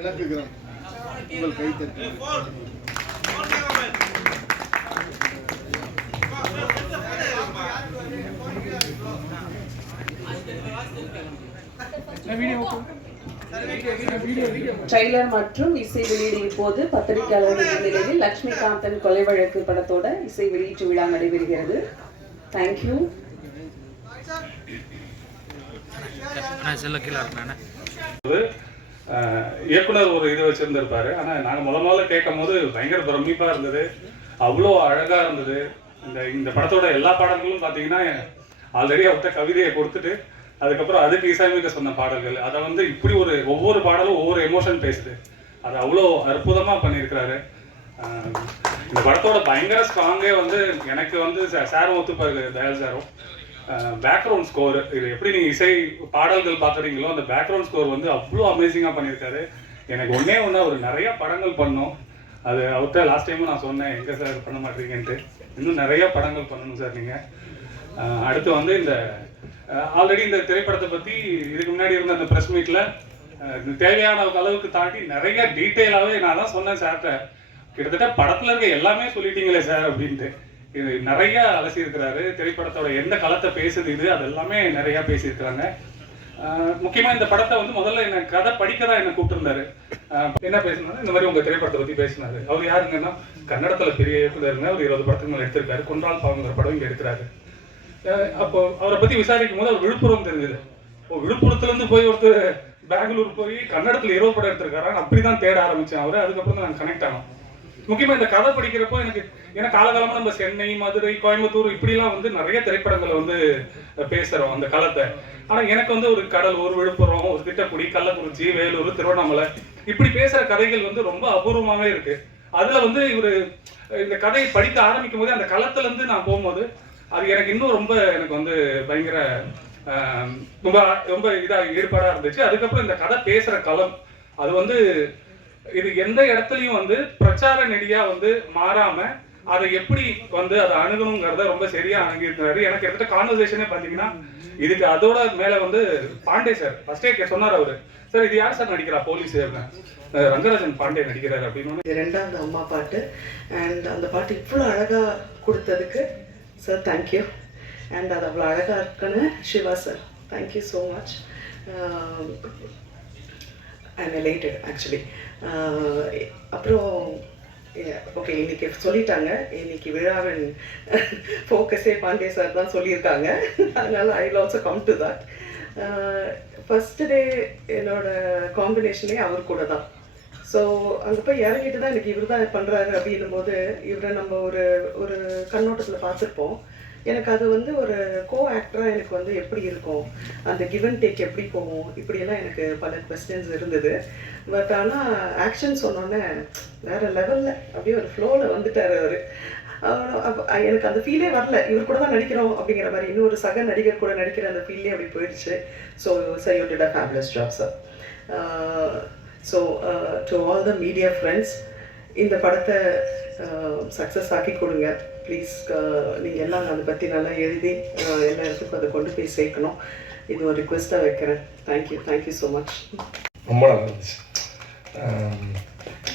விளக்குகிறோம். உங்கள் கைத்தட்டு. ட்ரெய்லர் மற்றும் இசை வெளியீடு போது பத்திரிகையாளர்கள் முன்னிலையில் லட்சுமிகாந்தன் கொலை வழக்கு படத்தோட இசை வெளியீட்டு விழா நடைபெறுகிறது. தேங்க்யூ. இயக்குனர் ஒரு இது வச்சிருந்திருப்பாரு. ஆனால் நாங்கள் முதல்ல கேட்கும் போது பயங்கர பிரமிப்பாக இருந்தது. அவ்வளோ அழகாக இருந்தது. இந்த படத்தோட எல்லா பாடல்களும் பார்த்தீங்கன்னா ஆல்ரெடி அவர்கிட்ட கவிதையை கொடுத்துட்டு அதுக்கப்புறம் அதுக்கு இசையமைக்க சொன்ன பாடல்கள், அதை வந்து இப்படி ஒவ்வொரு பாடலும் ஒவ்வொரு எமோஷன் பேசுது. அது அவ்வளோ அற்புதமாக பண்ணியிருக்கிறாரு. இந்த படத்தோட பயங்கர ஸ்ட்ராங்கே வந்து எனக்கு வந்து சாரும் ஒத்துப்பாரு, தயால் சாரும். பேக்ரவுண்ட் ஸ்கோர், இது எப்படி நீங்கள் இசை பாடல்கள் பார்க்குறீங்களோ அந்த பேக்ரவுண்ட் ஸ்கோர் வந்து அவ்வளோ அமேசிங்காக பண்ணியிருக்காரு. எனக்கு ஒன்றே ஒரு நிறைய படங்கள் பண்ணோம். அது அவர்கிட்ட லாஸ்ட் டைமும் நான் சொன்னேன், எங்கே சார் பண்ண மாட்டீங்கன்ட்டு. இன்னும் நிறையா படங்கள் பண்ணணும் சார் நீங்கள். அடுத்து வந்து இந்த ஆல்ரெடி இந்த திரைப்படத்தை பற்றி இதுக்கு முன்னாடி இருந்த அந்த ப்ரெஸ் மீட்டில் தேவையான அளவுக்கு தாண்டி நிறைய டீட்டெயிலாகவே நான் தான் சொன்னேன் சார்கிட்ட. கிட்டத்தட்ட படத்தில் இருக்க எல்லாமே சொல்லிட்டீங்களே சார் அப்படின்ட்டு. இது நிறைய அலசியிருக்கிறாரு. திரைப்படத்தோட எந்த களத்தை பேசுது இது அதெல்லாமே நிறையா பேசியிருக்கிறாங்க. முக்கியமாக இந்த படத்தை வந்து முதல்ல என்ன கதை படிக்க தான் என்னை கூப்பிட்டுருந்தாரு. என்ன பேசினாரு, இந்த மாதிரி உங்கள் திரைப்படத்தை பற்றி பேசினாரு. அவர் யாருங்கன்னா கன்னடத்தில் பெரிய இயக்குனருங்க, ஒரு 20 படத்துக்கு மேலே எடுத்திருக்காரு. கொன்றால் பாவங்கிற படம் இங்கே எடுக்கிறாரு. அப்போ அவரை பற்றி விசாரிக்கும் போது அவர் விழுப்புரம் தெரிஞ்சது. விழுப்புரத்துலேருந்து போய் ஒருத்தர் பெங்களூர் போய் கன்னடத்தில் 20 படம் எடுத்திருக்காரு. அப்படி தான் தேட ஆரம்பித்தேன் அவரை. அதுக்கப்புறம் தான் நான் கனெக்ட் ஆனோம். முக்கியமாக இந்த கதை படிக்கிறப்போ ஏன்னா காலகாலமாக நம்ம சென்னை, மதுரை, கோயம்புத்தூர் இப்படிலாம் வந்து நிறைய திரைப்படங்களை வந்து பேசுகிறோம் அந்த களத்தை. ஆனால் எனக்கு வந்து ஒரு கடலூர், விழுப்புரம், ஒரு திட்டக்குடி, கள்ளக்குறிச்சி, வேலூர், திருவண்ணாமலை இப்படி பேசுகிற கதைகள் வந்து ரொம்ப அபூர்வமாகவே இருக்கு. அதில் வந்து இந்த கதையை படிக்க ஆரம்பிக்கும் போதே அந்த களத்துலேருந்து நான் போகும்போது அது எனக்கு இன்னும் எனக்கு வந்து பயங்கர ரொம்ப ரொம்ப இதாக ஈடுபாடாக இருந்துச்சு. அதுக்கப்புறம் இந்த கதை பேசுகிற களம் அது வந்து இது எந்த இடத்துலையும் வந்து பிரச்சார நெடியா வந்து மாறாம அதை எப்படி வந்து அதை அணுகணுங்கிறத ரொம்ப சரியா அணுகிருக்காரு. எனக்கு எடுத்த கான்வர்சேஷனே பார்த்தீங்கன்னா இதுக்கு அதோட மேல வந்து பாண்டே சார் ஃபர்ஸ்டே சொன்னார். அவரு சார் இது யார் சார் நடிக்கிறா, போலீஸ் ரங்கராஜன் பாண்டே நடிக்கிறாரு அப்படின்னு. 2வது அம்மா பாட்டு அண்ட் அந்த பாட்டு இவ்வளோ அழகா கொடுத்ததுக்கு சார் தேங்க்யூ. அண்ட் அது அவ்வளோ அழகா இருக்குன்னு Siva sir thank you so much. I'm elated actually. அப்புறம் ஓகே, இன்னைக்கு சொல்லிட்டாங்க, இன்னைக்கு விழாவின் ஃபோக்கஸே பாண்டே சார் தான் சொல்லியிருக்காங்க. அதனால I will also come to that. First day என்னோட காம்பினேஷனே அவர் கூட தான். ஸோ அங்கே போய் இறங்கிட்டு தான் எனக்கு இவர் தான் பண்ணுறாரு அப்படின்னும் போது இவரை நம்ம ஒரு கண்ணோட்டத்தில் பார்த்துருப்போம். எனக்கு அது வந்து ஒரு கோ ஆக்டராக எனக்கு வந்து எப்படி இருக்கும், அந்த கிவ் அண்ட் டேக் எப்படி போகும், இப்படியெல்லாம் எனக்கு பல கொஸ்டின்ஸ் இருந்தது. பட் ஆனால் ஆக்ஷன் சொன்னோன்னே வேறு லெவலில் அப்படியே ஒரு ஃப்ளோவில் வந்துட்டார் அவர். எனக்கு அந்த ஃபீலே வரல, இவர் கூட தான் நடிக்கிறோம் அப்படிங்கிற மாதிரி. இன்னொரு சக நடிகர் கூட நடிக்கிற அந்த ஃபீல்லே அப்படி போயிடுச்சு. So sir you did a fabulous job sir. So to all the media friends, இந்த படத்தை சக்ஸஸ் ஆக்கி கொடுங்க ப்ளீஸ். நீங்கள் எல்லாம் அதை பற்றி நல்லா எழுதி எல்லா இடத்துக்கும் அதை கொண்டு போய் சேர்க்கணும். இது ஒரு ரிக்வெஸ்ட்டாக வைக்கிறேன். Thank you so much. ரொம்ப நல்லா இருந்துச்சு.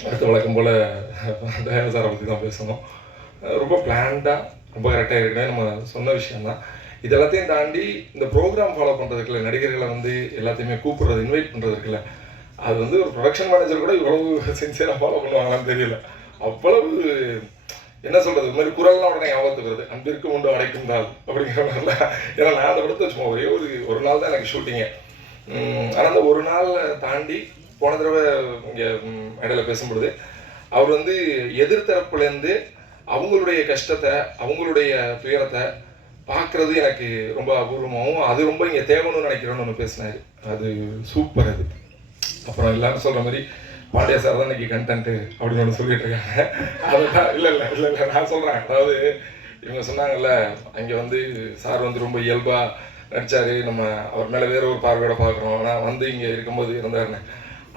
அடுத்த வழக்கம் போல் தயால் சாரை பற்றி தான் பேசணும். ரொம்ப பிளான்டாக ரொம்ப கரெக்டாக இருக்குன்னு நம்ம சொன்ன விஷயந்தான். இது எல்லாத்தையும் தாண்டி இந்த ப்ரோக்ராம் ஃபாலோ பண்ணுறதுக்குள்ள நடிகர்களை வந்து எல்லாத்தையுமே கூப்பிடுறது, இன்வைட் பண்ணுறதுக்குள்ள அது வந்து ஒரு ப்ரொடக்ஷன் மேனேஜர் கூட இவ்வளவு சின்சியராக ஃபாலோ பண்ணுவாங்களான்னு தெரியல. அவ்வளவு என்ன சொல்கிறது, இது மாதிரி குரல்லாம் உடனே ஞாபகத்துக்கு வருது, அன்பிற்கு உண்டு அடைக்கும் நாள் அப்படிங்கிற மாதிரில. ஏன்னா நான் அதை படுத்து வச்சுமா ஒரே ஒரு நாள் தான் எனக்கு ஷூட்டிங்கு. ஆனால் அந்த ஒரு நாள் தாண்டி போன தடவை இங்கே இடையில பேசும்பொழுது அவர் வந்து எதிர்த்தரப்புலேருந்து அவங்களுடைய கஷ்டத்தை, அவங்களுடைய துயரத்தை பார்க்குறது எனக்கு ரொம்ப அபூர்வமாகவும் அது ரொம்ப இங்கே தேவணும்னு நினைக்கிறோன்னு ஒன்று பேசினார். அது சூப்பர். அது அப்புறம் எல்லாரும் சொல்கிற மாதிரி பாண்டியா சார் தான் இன்னைக்கு கண்டென்ட்டு அப்படின்னு ஒன்று சொல்லிட்டு இருக்காங்க. அதுதான் இல்லை நான் சொல்கிறேன். அதாவது இவங்க சொன்னாங்கல்ல, அங்கே வந்து சார் வந்து ரொம்ப இயல்பாக நடித்தார், நம்ம அவர் மேலே வேற ஒரு பார்வையோட பார்க்குறோம், ஆனால் வந்து இங்கே இருக்கும்போது இருந்தாருன்னு.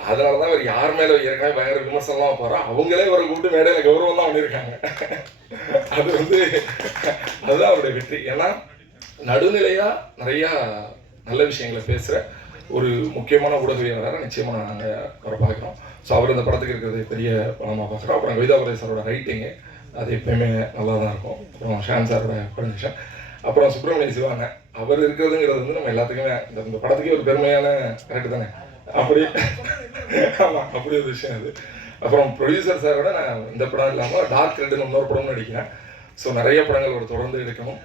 அதனால தான் அவர் யார் மேலே ஏற்கனவே பயங்கர விமர்சனம்லாம் போகிறோம், அவங்களே அவரை கூப்பிட்டு மேடையில் கௌரவம் தான் பண்ணியிருக்காங்க. அது வந்து அதுதான் அவருடைய வெற்றி. ஏன்னா நடுநிலையாக நிறையா நல்ல விஷயங்களை பேசுகிற ஒரு முக்கியமான ஊடகவியலாளராக நிச்சயமாக நாங்கள் வர பார்க்குறோம். ஸோ அவர் இந்த படத்துக்கு இருக்கிறது பெரிய படமாக பார்க்குறோம். அப்புறம் கவிதாபுரை சாரோட ரைட்டிங்கு அது எப்பயுமே நல்லா தான் இருக்கும். அப்புறம் ஷான் சாரோட ப்ரொடக்ஷன், அப்புறம் சுப்பிரமணிய சிவாங்க அவர் இருக்கிறதுங்கிறது வந்து நம்ம எல்லாத்துக்குமே இந்த படத்துக்கே ஒரு பெருமையான கரெக்டு தானே, அப்படி ஆமாம் அப்படி ஒரு விஷயம் அது. அப்புறம் ப்ரொடியூசர் சாரோட நான் இந்த படம் இல்லாமல் டார்க் ரெட்டுன்னு இன்னொரு படம்னு நடிக்கிறேன். ஸோ நிறைய படங்கள் ஒரு தொடர்ந்து எடுக்கணும்.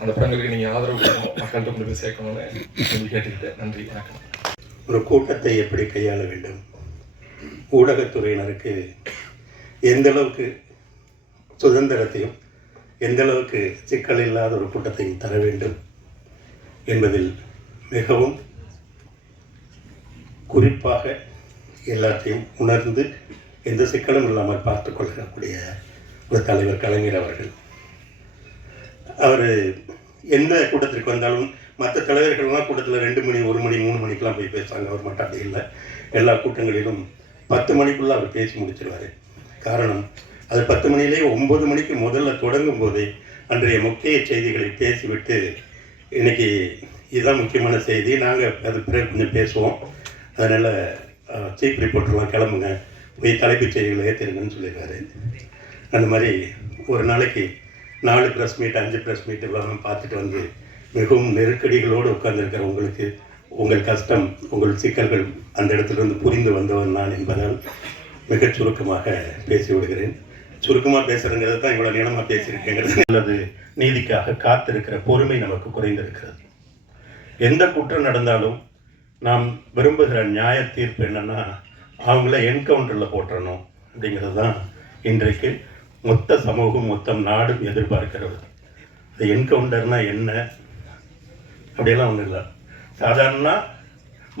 அந்த படங்களுக்கு நீங்கள் ஆதரவு கொடுக்கணும், மக்கள்கிட்ட கொண்டு போய் சேர்க்கணும்னு சொல்லி கேட்டுக்கிட்டு நன்றி, வணக்கம். ஒரு கூட்டத்தை எப்படி கையாள வேண்டும், ஊடகத்துறையினருக்கு எந்த அளவுக்கு சுதந்திரத்தையும் எந்த அளவுக்கு சிக்கல் இல்லாத ஒரு கூட்டத்தையும் தர வேண்டும் என்பதில் மிகவும் குறிப்பாக எல்லாத்தையும் உணர்ந்து எந்த சிக்கலும் இல்லாமல் பார்த்து கொள்ளக்கூடிய ஒரு தலைவர் கலைஞர் அவர்கள். அவர் எந்த கூட்டத்திற்கு வந்தாலும் மற்ற தலைவர்கள்லாம் கூட்டத்தில் 2 மணி 1 மணி 3 மணிக்கெலாம் போய் பேசுவாங்க. அவர் மட்டும் அப்படி இல்லை. எல்லா கூட்டங்களிலும் 10 மணிக்குள்ளே அவர் பேசி முடிச்சிருவார். காரணம், அது 10 மணிலேயே 9 மணிக்கு முதல்ல தொடங்கும் போதே அன்றைய முக்கிய செய்திகளை பேசிவிட்டு, இன்றைக்கி இதுதான் முக்கியமான செய்தி, நாங்கள் அது பிறகு கொஞ்சம் பேசுவோம், அதனால் சீஃப் ரிப்போர்ட்டர்லாம் கிளம்புங்க, போய் தலைப்புச் செய்திகளை ஏற்றிருங்கன்னு சொல்லிடுவார். அந்த மாதிரி ஒரு நாளைக்கு 4 ப்ரெஸ் மீட் 5 ப்ரெஸ் மீட் இவ்வளோ பார்த்துட்டு வந்து மிகவும் நெருக்கடிகளோடு உட்கார்ந்துருக்கிற உங்களுக்கு உங்கள் கஷ்டம், உங்கள் சிக்கல்கள் அந்த இடத்துலேருந்து புரிந்து வந்தவன் நான் என்பதால் மிகச் சுருக்கமாக பேசி விடுகிறேன். சுருக்கமாக பேசுகிறேங்கிறது தான் இவ்வளோ நீளமாக பேசியிருக்கேங்கிறது. அல்லது நீதிக்காக காத்திருக்கிற பொறுமை நமக்கு குறைந்திருக்கிறது. எந்த குற்றம் நடந்தாலும் நாம் விரும்புகிற நியாய தீர்ப்பு என்னென்னா, அவங்கள என்கவுண்டரில் போட்டுறணும் அப்படிங்கிறது தான் இன்றைக்கு மொத்த சமூகம் மொத்தம் நாடும் எதிர்பார்க்கிறது. அது என்கவுண்டர்னால் என்ன அப்படியெல்லாம் ஒன்றும் இல்லை. சாதாரண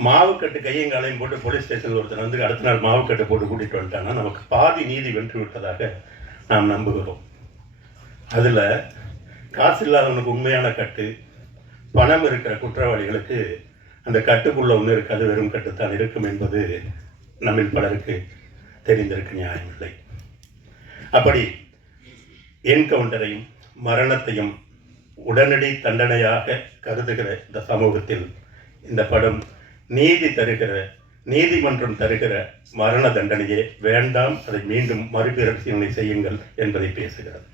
மாவுக்கட்டு கையும் காலையும் போட்டு போலீஸ் ஸ்டேஷனில் ஒருத்தர் வந்து அடுத்த நாள் மாவுக்கட்டை போட்டு கூட்டிகிட்டு வந்துட்டாங்கன்னா நமக்கு பாதி நீதி வென்று விட்டதாக நாம் நம்புகிறோம். அதில் காசு இல்லாதவனுக்கு உண்மையான கட்டு, பணம் இருக்கிற குற்றவாளிகளுக்கு அந்த கட்டுக்குள்ளே ஒன்று இருக்காது, வெறும் கட்டுத்தான் இருக்கும் என்பது நம்மில் பலருக்கு தெரிந்திருக்க நியாயமில்லை. அப்படி என்கவுண்டரையும் மரணத்தையும் உடனடி தண்டனையாக கருதுகிற இந்த சமூகத்தில் இந்த படம் நீதி தருகிற, நீதிமன்றம் தருகிற மரண தண்டனையே வேண்டாம், அதை மீண்டும் மறுபரிசீலனை செய்யுங்கள் என்பதை பேசுகிறது.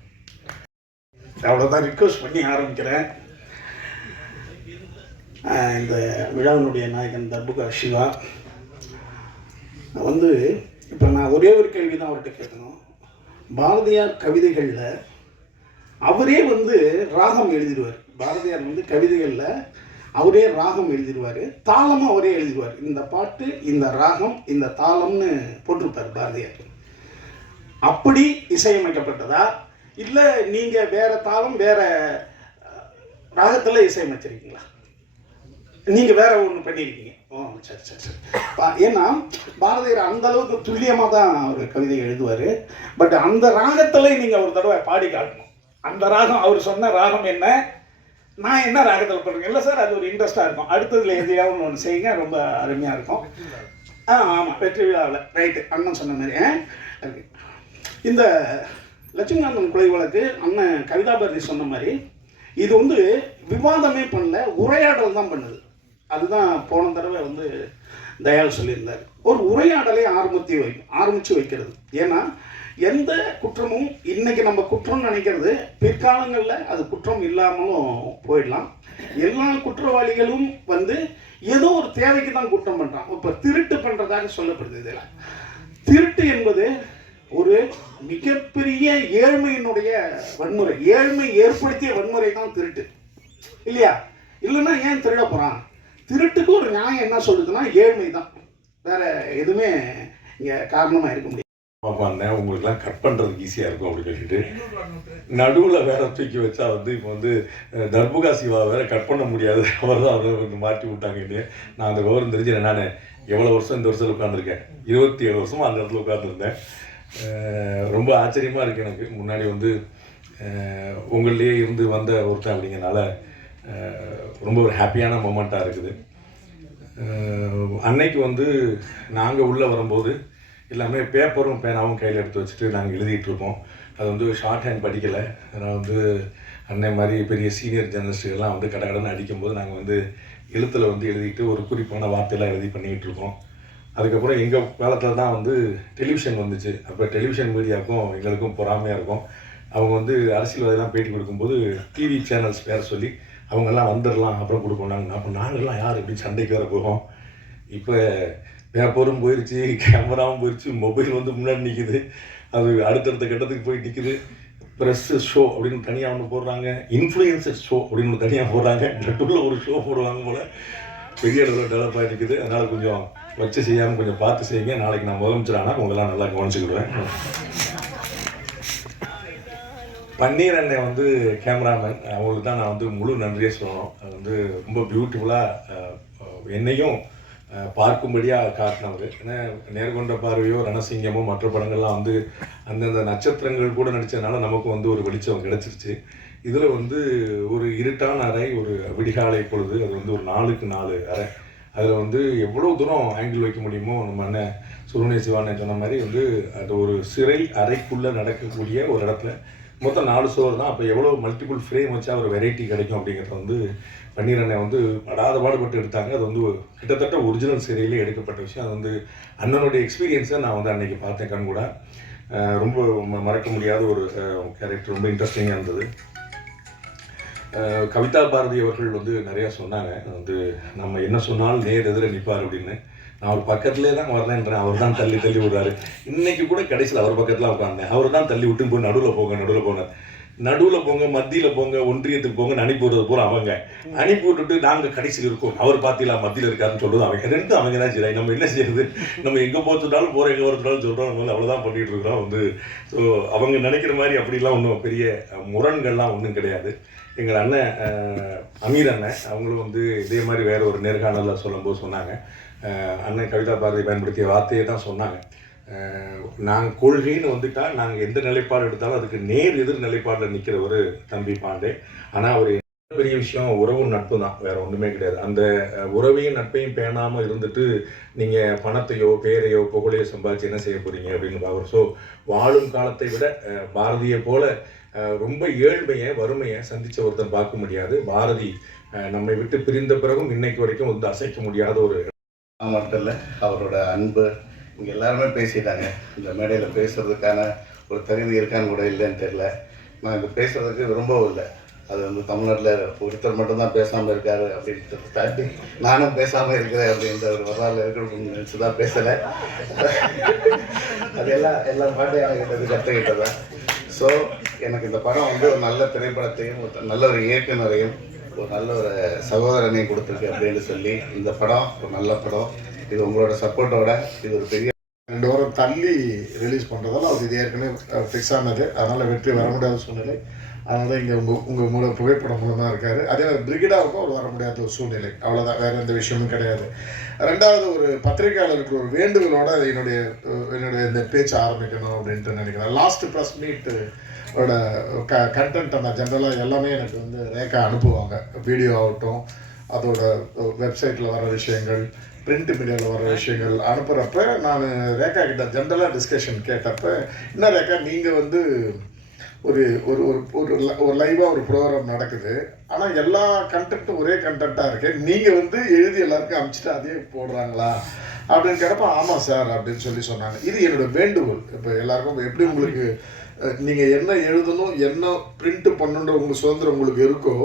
அவ்வளோதான் ரிக்வெஸ்ட் பண்ணி ஆரம்பிக்கிறேன். இந்த விழாவினுடைய நாயகன் தர்புகா சிவா வந்து, இப்போ நான் ஒரே ஒரு கேள்வி தான் அவர்கிட்ட கேட்கணும். பாரதியார் கவிதைகளில் அவரே வந்து ராகம் எழுதிடுவார். பாரதியார் வந்து கவிதைகளில் அவரே ராகம் எழுதிடுவார், தாளமும் அவரே எழுதிடுவார். இந்த பாட்டு, இந்த ராகம், இந்த தாளம்னு போட்டிருப்பார் பாரதியார். அப்படி இசையமைக்கப்பட்டதா இல்லை நீங்கள் வேறு தாளம் வேறு ராகத்தில் இசையமைச்சிருக்கீங்களா? நீங்கள் வேற ஒன்று பண்ணியிருக்கீங்க. ஓ சரி சரி சரி. ஏன்னா பாரதியார் அந்த அளவுக்கு துல்லியமாக தான் அவர் கவிதை எழுதுவார். பட் அந்த ராகத்தில் நீங்கள் ஒரு தடவை பாடி காட்டணும். அந்த ராகம், அவர் சொன்ன ராகம் என்ன, நான் என்ன ராகத்தில் பண்ணுறேன். இல்லை சார், அது ஒரு இன்ட்ரெஸ்டாக இருக்கும். அடுத்ததில் எதையாவது ஒன்று செய்யுங்க, ரொம்ப அருமையாக இருக்கும். ஆமாம், வெற்றி விழாவில் ரைட்டு, அண்ணன் சொன்ன மாதிரி. இந்த லட்சுமிகாந்தன் கொலை வழக்கு அண்ணன் கவிதாபாரதி சொன்ன மாதிரி இது வந்து விவாதமே பண்ணல, உரையாடல் தான் பண்ணுது. அதுதான் போன தடவை வந்து தயாள் சொல்லியிருந்தார். ஒரு உரையாடலை ஆரம்பித்து வைக்கிறது. ஏன்னா எந்த குற்றமும் இன்னைக்கு நம்ம குற்றம் நினைக்கிறது பிற்காலங்களில் அது குற்றம் இல்லாமலும் போயிடலாம். எல்லா குற்றவாளிகளும் வந்து ஏதோ ஒரு தேவைக்கு தான் குற்றம் பண்ணுறான். இப்போ திருட்டு பண்ணுறதாக சொல்லப்படுது. இதில் திருட்டு என்பது ஒரு மிகப்பெரிய ஏழ்மையினுடைய வன்முறை, ஏழ்மை ஏற்படுத்திய வன்முறை தான் திருட்டு, இல்லையா? இல்லைன்னா ஏன் திருட போகிறான்? திருட்டுக்கு ஒரு நியாயம் என்ன சொல்லுதுன்னா ஏழ்மை தான், வேற எதுவுமே இங்கே காரணமாக இருக்க முடியாது. வந்தேன், உங்களுக்குலாம் கட் பண்ணுறதுக்கு ஈஸியாக இருக்கும் அப்படின்னு சொல்லிட்டு நடுவில் வேற தூக்கி வச்சா வந்து இப்போ வந்து தர்புகா சிவா வேற கட் பண்ண முடியாது, அவர் தான் அவர் வந்து மாட்டி விட்டாங்கன்னு. நான் அந்த விவரம் தெரிஞ்சேன். நான் எவ்வளோ வருஷம் இந்த வருஷத்தில் உட்காந்துருக்கேன், 27 வருஷமாக அந்த இடத்துல உட்காந்துருந்தேன். ரொம்ப ஆச்சரியமாக இருக்குது எனக்கு. முன்னாடி வந்து உங்கள்லேயே இருந்து வந்த ஒருத்தன் அப்படிங்கிறனால ரொம்ப ஒரு ஹாப்பியான மொமெண்ட்டாக இருக்குது. அன்னைக்கு வந்து நாங்கள் உள்ளே வரும்போது எல்லாமே பேப்பரும் பேனாவும் கையில் எடுத்து வச்சுட்டு நாங்கள் எழுதிட்டுருப்போம். அது வந்து ஷார்ட் ஹேண்ட் படிக்கலை. அதனால் வந்து அன்னை மாதிரி பெரிய சீனியர் ஜேர்னலிஸ்ட்டுகள்லாம் வந்து கடகடன்னு அடிக்கும்போது நாங்கள் வந்து எழுத்தில் வந்து எழுதிட்டு ஒரு குறிப்பான வார்த்தையெல்லாம் எழுதி பண்ணிக்கிட்டு இருக்கோம். அதுக்கப்புறம் எங்கள் காலத்தில் தான் வந்து டெலிவிஷன் வந்துச்சு. அப்போ டெலிவிஷன் மீடியாவுக்கும் எங்களுக்கும் பொறாமையாக இருக்கும். அவங்க வந்து அரசியல்வாதிலாம் பேட்டி கொடுக்கும்போது டிவி சேனல்ஸ் பேர் சொல்லி அவங்கெல்லாம் வந்துடலாம் அப்புறம் கொடுக்கணும். அப்போ நாங்கள்லாம் யார் எப்படி சண்டைக்கு வர போகிறோம். இப்போ பேப்பரும் போயிடுச்சு, கேமராவும் போயிடுச்சு, மொபைல் வந்து முன்னாடி நிற்கிது, அது அடுத்தடுத்த கட்டத்துக்கு போய் நிற்கிது. ப்ரெஸ்ஸு ஷோ அப்படின்னு தனியாக ஒன்று போடுறாங்க, இன்ஃப்ளூயன்சர் ஷோ அப்படின்னு ஒன்று தனியாக போடுறாங்க, நடுவில் ஒரு ஷோ போடுவாங்க போல். பெரிய அளவில் டெவலப் ஆகிட்டு இருக்குது. அதனால் கொஞ்சம் வச்சு செய்யாமல் கொஞ்சம் பார்த்து செய்யுங்க. நாளைக்கு நான் முதலமைச்சரானா உங்களெல்லாம் நல்லா கவனிச்சுக்கிடுவேன். பன்னீர் அண்ணன் வந்து கேமராமேன், அவங்களுக்கு தான் நான் வந்து முழு நன்றியை சொல்லணும். அது வந்து ரொம்ப பியூட்டிஃபுல்லாக என்னையும் பார்க்கும்படியாக காட்டினவர். ஏன்னா நேர்கொண்ட பார்வையோ ரணசிங்கமோ மற்ற படங்கள்லாம் வந்து அந்தந்த நட்சத்திரங்கள் கூட நடித்ததுனால நமக்கு வந்து ஒரு வெளிச்சம் கிடச்சிருச்சு. இதில் வந்து ஒரு இருட்டான அறை, ஒரு விடிகாலை பொழுது, அது வந்து ஒரு 4க்கு 4 அறை. அதில் வந்து எவ்வளோ தூரம் ஆங்கிள் வைக்க முடியுமோ நம்ம அண்ணன் சுருணை சிவானே சொன்ன மாதிரி வந்து அது ஒரு சிறை அறைக்குள்ளே நடக்கக்கூடிய ஒரு இடத்துல மொத்தம் 4 சோறு தான். அப்போ எவ்வளோ மல்டிபிள் ஃப்ரேம் வச்சா ஒரு வெரைட்டி கிடைக்கும் அப்படிங்கிறத வந்து பன்னீர் அண்ணன் வந்து படாத பாடுபட்டு எடுத்தாங்க. அது வந்து கிட்டத்தட்ட ஒரிஜினல் சிறையிலே எடுக்கப்பட்ட விஷயம். அது வந்து அண்ணனுடைய எக்ஸ்பீரியன்ஸை நான் வந்து அன்றைக்கி பார்த்தேன் கண் கூட. ரொம்ப மறக்க முடியாத ஒரு கேரக்டர், ரொம்ப இன்ட்ரெஸ்டிங்காக இருந்தது. கவிதா பாரதி அவர்கள் வந்து நிறையா சொன்னாங்க, வந்து நம்ம என்ன சொன்னாலும் நேர் எதிர நிற்பார் அப்படின்னு. நான் அவர் பக்கத்துலேயே தான் வரலன்றேன், அவர் தான் தள்ளி தள்ளி விடுறாரு. இன்றைக்கி கூட கடைசியில் அவர் பக்கத்தில் உட்காந்தேன், அவர் தான் தள்ளி விட்டு போய் நடுவில் போங்க, நடுவில் போங்க, மத்தியில் போங்க, ஒன்றியத்துக்கு போங்க, அனுப்பி விடுறது பூரா அவங்க. அனுப்பி விட்டுட்டு நாங்கள் கடைசியில் இருக்கோம், அவர் பார்த்தீங்களா மத்தியில் இருக்காருன்னு சொல்கிறது அவங்க. ரெண்டும் அவங்க தான் சரி. நம்ம என்ன செய்யுது, நம்ம எங்கே போச்சுட்டாலும் போகிறோம், எங்கே வரச்சுட்டாலும் சொல்கிறோம், நம்ம வந்து அவ்வளோதான் பண்ணிகிட்டு இருக்கிறோம் வந்து. ஸோ அவங்க நினைக்கிற மாதிரி அப்படிலாம் ஒன்றும் பெரிய முரண்கள்லாம் ஒன்றும் கிடையாது. எங்கள் அண்ணன் அமீர் அண்ணன் அவங்களும் வந்து இதே மாதிரி வேறு ஒரு நேர்காணலில் சொல்லும்போது சொன்னாங்க, அண்ணன் கவிதா பாரதி பயன்படுத்திய வார்த்தையை தான் சொன்னாங்க. நாங்கள் கொள்கைன்னு வந்துட்டால் நாங்கள் எந்த நிலைப்பாடு எடுத்தாலும் அதுக்கு நேர் எதிர் நிலைப்பாடில் நிற்கிற ஒரு தம்பி பாண்டே. ஆனால் அவர் பெரிய விஷயம் உறவும் நட்பு தான், வேறு ஒன்றுமே கிடையாது. அந்த உறவையும் நட்பையும் பேணாமல் இருந்துட்டு நீங்கள் பணத்தையோ பேரையோ புகழையோ சம்பாதிச்சு என்ன செய்ய போகிறீங்க அப்படின்னு பார்க்குறோம். ஸோ வாழும் காலத்தை விட பாரதியை போல ரொம்ப ஏழ்மையை வறுமையை சந்தித்த ஒருத்தன் பார்க்க முடியாது. பாரதி நம்மை விட்டு பிரிந்த பிறகும் இன்னைக்கு வரைக்கும் வந்து அசைக்க முடியாத ஒரு மட்டும் இல்லை, அவரோட அன்பு இங்கே எல்லாருமே பேசிட்டாங்க. இந்த மேடையில் பேசுகிறதுக்கான ஒரு தகுதி இருக்கான்னு கூட இல்லைன்னு தெரியல. நான் இங்கே பேசுகிறதுக்கு விரும்பவும் இல்லை. அது வந்து தமிழ்நாட்டில் ஒருத்தர் மட்டும்தான் பேசாமல் இருக்காரு அப்படின்ட்டு தாண்டி நானும் பேசாமல் இருக்கிறேன் அப்படின்ற ஒரு வரலாறு இருக்கணும்னு நினச்சி தான் பேசலை. அது எல்லா பாட்டையும் எனக்கு கற்றுக்கிட்டதான். ஸோ எனக்கு இந்த படம் வந்து ஒரு நல்ல திரைப்படத்தையும் ஒரு நல்ல ஒரு இயக்குனரையும் ஒரு நல்ல ஒரு சகோதரனையும் கொடுத்துருக்கு அப்படின்னு சொல்லி இந்த படம் ஒரு நல்ல படம். இது உங்களோட சப்போர்ட்டோட இது ஒரு பெரிய 2 வாரம் தள்ளி ரிலீஸ் பண்ணுறதால அது இது ஏற்கனவே ஃபிக்ஸ் ஆனது. அதனால் வெற்றி வர முடியாத சூழ்நிலை. அதனால் இங்கே உங்கள் மூலம் புகைப்படம் மூலமாக இருக்கார். அதே மாதிரி பிரிகிடாவுக்கும் அவர் வர முடியாத ஒரு சூழ்நிலை. அவ்வளோதான், வேறு எந்த விஷயமும் கிடையாது. 2வது ஒரு பத்திரிகையாளருக்கு ஒரு வேண்டுகோளோட என்னுடைய இந்த பேச்சு ஆரம்பிக்கணும் அப்படின்ட்டு நினைக்கிறேன். லாஸ்ட் ப்ரெஸ் மீட்டு கண்டென்ட்டை நான் ஜென்ரலாக எல்லாமே எனக்கு வந்து ரேக்கா அனுப்புவாங்க. வீடியோ ஆகட்டும், அதோட வெப்சைட்டில் வர விஷயங்கள், பிரிண்ட் மீடியாவில் வர விஷயங்கள் அனுப்புகிறப்ப நான் ரேக்கா கிட்ட ஜென்ரலாக டிஸ்கஷன் கேட்டப்போ, என்ன ரேக்கா நீங்கள் வந்து ஒரு ஒரு ஒரு லைவாக ஒரு ப்ரோக்ராம் நடக்குது, ஆனால் எல்லா கண்டென்ட்டும் ஒரே கண்டென்ட்டாக இருக்கு, நீங்கள் வந்து எழுதி எல்லாருக்கும் அனுப்பிச்சிட்டு அதே போடுறாங்களா அப்படின்னு கேட்டப்போ ஆமாம் சார் அப்படின்னு சொன்னாங்க. இது என்னோட வேண்டுகோள். இப்போ எல்லாருக்கும் எப்படி உங்களுக்கு நீங்கள் என்ன எழுதணும் என்ன பிரிண்ட் பண்ணுன்ற உங்களுக்கு சுதந்திரம் உங்களுக்கு இருக்கோ,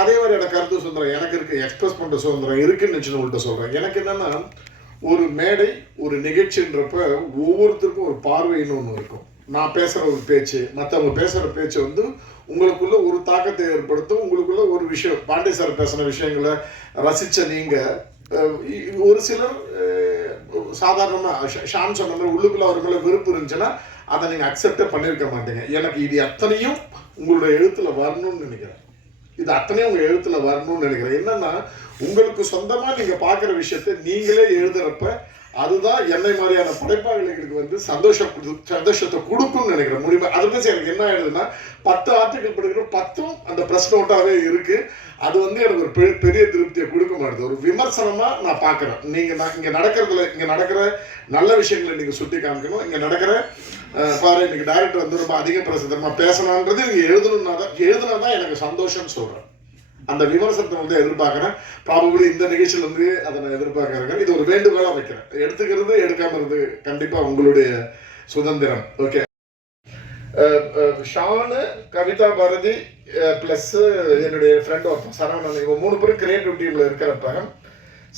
அதே மாதிரி எனக்கு கருத்து சுதந்திரம் எனக்கு இருக்குது, எக்ஸ்பிரஸ் பண்ணுற சுதந்திரம் இருக்குன்னு நினச்சி உங்கள்கிட்ட சொல்கிறேன். எனக்கு என்னென்னா, ஒரு மேடை ஒரு நிகழ்ச்சின்றப்ப ஒவ்வொருத்தருக்கும் ஒரு பார்வைன்னு ஒன்று இருக்கும். நான் பேசுகிற ஒரு பேச்சு, மற்றவங்க பேசுகிற பேச்சு வந்து உங்களுக்குள்ள ஒரு தாக்கத்தை ஏற்படுத்தும். உங்களுக்குள்ள ஒரு விஷயம், பாண்டே சார் பேசின விஷயங்களை ரசித்த நீங்கள் ஒரு சிலர் சாதாரணமாக ஷான் சொன்ன மாதிரி உள்ளுக்குள்ள அவர் மேலே வெறுப்பு இருந்துச்சுன்னா அதை நீங்கள் அக்செப்டே பண்ணியிருக்க மாட்டீங்க. எனக்கு இது அத்தனையும் உங்களுடைய எழுத்தில் வரணும்னு நினைக்கிறேன். இது அத்தனையும் உங்கள் எழுத்தில் வரணும்னு நினைக்கிறேன். என்னன்னா, உங்களுக்கு சொந்தமாக நீங்கள் பார்க்குற விஷயத்தை நீங்களே எழுதுறப்ப அதுதான் என்னை மாதிரியான படைப்பாளிகளுக்கு வந்து சந்தோஷத்தை கொடுக்கும்னு நினைக்கிறேன். முடிவு அதை பேசி எனக்கு என்ன ஆயிடுதுன்னா, 10 ஆர்டிகல் படிக்கிற 10ம் அந்த ப்ரெஸ் நோட்டாகவே இருக்குது. அது வந்து எனக்கு ஒரு பெரிய திருப்தியை கொடுக்க மாட்டேது. ஒரு விமர்சனமாக நான் பார்க்குறேன். இங்கே நடக்கிற நல்ல விஷயங்களை நீங்கள் சுட்டி காமிக்கணும். இங்கே நடக்கிற பாரு, இன்னைக்கு டைரக்டர் வந்து ரொம்ப அதிக பிரசித்தமாக பேசணுன்றது இங்கே எழுதுனா தான் எனக்கு சந்தோஷம்னு சொல்கிறேன். அந்த விமர்சனத்தை வந்து எதிர்பார்க்குறேன். ப்ராபபிளி இந்த நிகழ்ச்சியிலேருந்து அதை நான் எதிர்பார்க்குறேன். இது ஒரு வேண்டுகோளாக வைக்கிறேன். எடுத்துக்கிறது எடுக்காமல் இருந்து கண்டிப்பாக உங்களுடைய சுதந்திரம். ஓகே. ஷானு, கவிதா பாரதி ப்ளஸ் என்னுடைய ஃப்ரெண்ட் ஒருத்தன் சரவணன், இவங்க 3 பேரும் கிரியேட்டிவ் டீமில் இருக்கிறப்ப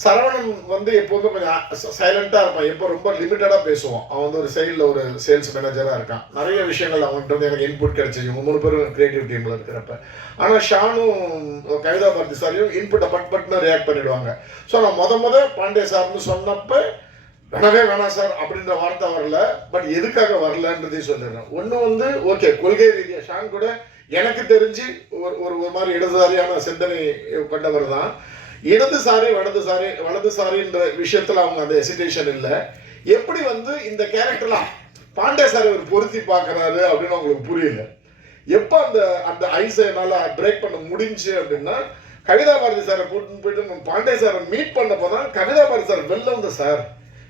சரவணன் வந்து எப்போதும் கொஞ்சம் சைலண்ட்டாக இருப்பான். எப்போ ரொம்ப லிமிட்டடாக பேசுவான். அவன் வந்து ஒரு சைடில் ஒரு சேல்ஸ் மேனேஜராக இருக்கான். நிறைய விஷயங்கள் அவன்கிட்ட வந்து எனக்கு இன்புட் கிடைச்சி இவங்க 3 பேரும் கிரியேட்டிவ் டீமில் இருக்கிறப்ப. ஆனால் ஷானும் கவிதா பாரதி சாரியும் இன்புட்டை பட்னு ரியாக்ட் பண்ணிவிடுவாங்க. ஸோ நான் முத பாண்டே சார்னு சொன்னப்போ வேணவே வேணாம் சார் அப்படின்ற வார்த்தை வரல. பட் எதுக்காக வரலன்றதையும் சொல்லிடுறேன். ஒன்று வந்து ஓகே, கொள்கை ரீதியாக ஷான் கூட எனக்கு தெரிஞ்சு ஒரு மாதிரி இடதுசாரியான சிந்தனை கொண்டவர் தான். இடதுசாரி வலதுசாரின்ற விஷயத்தில் அவங்க அந்த ஹெசிடேஷன் இல்லை. எப்படி வந்து இந்த கேரக்டர்லாம் பாண்டே சார் ஒரு பொருத்தி பார்க்குறாரு அப்படின்னு அவங்களுக்கு புரியல. எப்போ அந்த அந்த ஐஸை என்னால் பிரேக் பண்ண முடிஞ்சு அப்படின்னா கவிதா பாரதி சாரை கூட்டின்னு போயிட்டு பாண்டே சாரை மீட் பண்ணப்போ தான் கவிதா பாரதி சார் வெளில வந்த சார்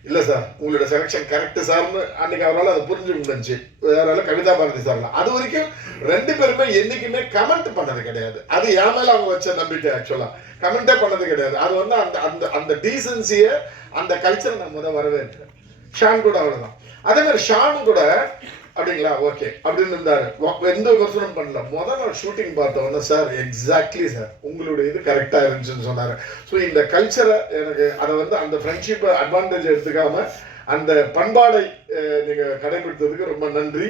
இல்லை சார் உங்களோட செலெக்ஷன் கரெக்டு சார்னு அன்றைக்கி அவரால் அதை புரிஞ்சுக்க முடிஞ்சு. வேறால கவிதா பாரதி சார்லாம் அது வரைக்கும் 2 பேருமே என்றைக்குமே கமெண்ட் பண்ணது கிடையாது. அது என் மேலே அவங்க வச்ச நம்பிக்கை. ஆக்சுவலாக கமெண்ட்டே பண்ணது கிடையாது. அது வந்து அந்த அந்த அந்த டீசன்சியை அந்த கல்ச்சரை நான் வரவேற்கிறேன். ஷான் கூட அவ்வளோதான். அதே மாதிரி ஷானு கூட அப்படிங்களா ஓகே அப்படின்னு இருந்தாரு. எந்த விமர்சனம் பண்ணல. நாள் ஷூட்டிங் பார்த்தவொன்னே சார் எக்ஸாக்ட்லி சார் உங்களுடைய இது கரெக்டாக இருந்துச்சுன்னு சொன்னார். ஸோ இந்த கல்ச்சரை எனக்கு அதை வந்து அந்த ஃப்ரெண்ட்ஷிப்பை அட்வான்டேஜ் எடுத்துக்காம அந்த பண்பாடை நீங்கள் கடைபிடித்ததுக்கு ரொம்ப நன்றி.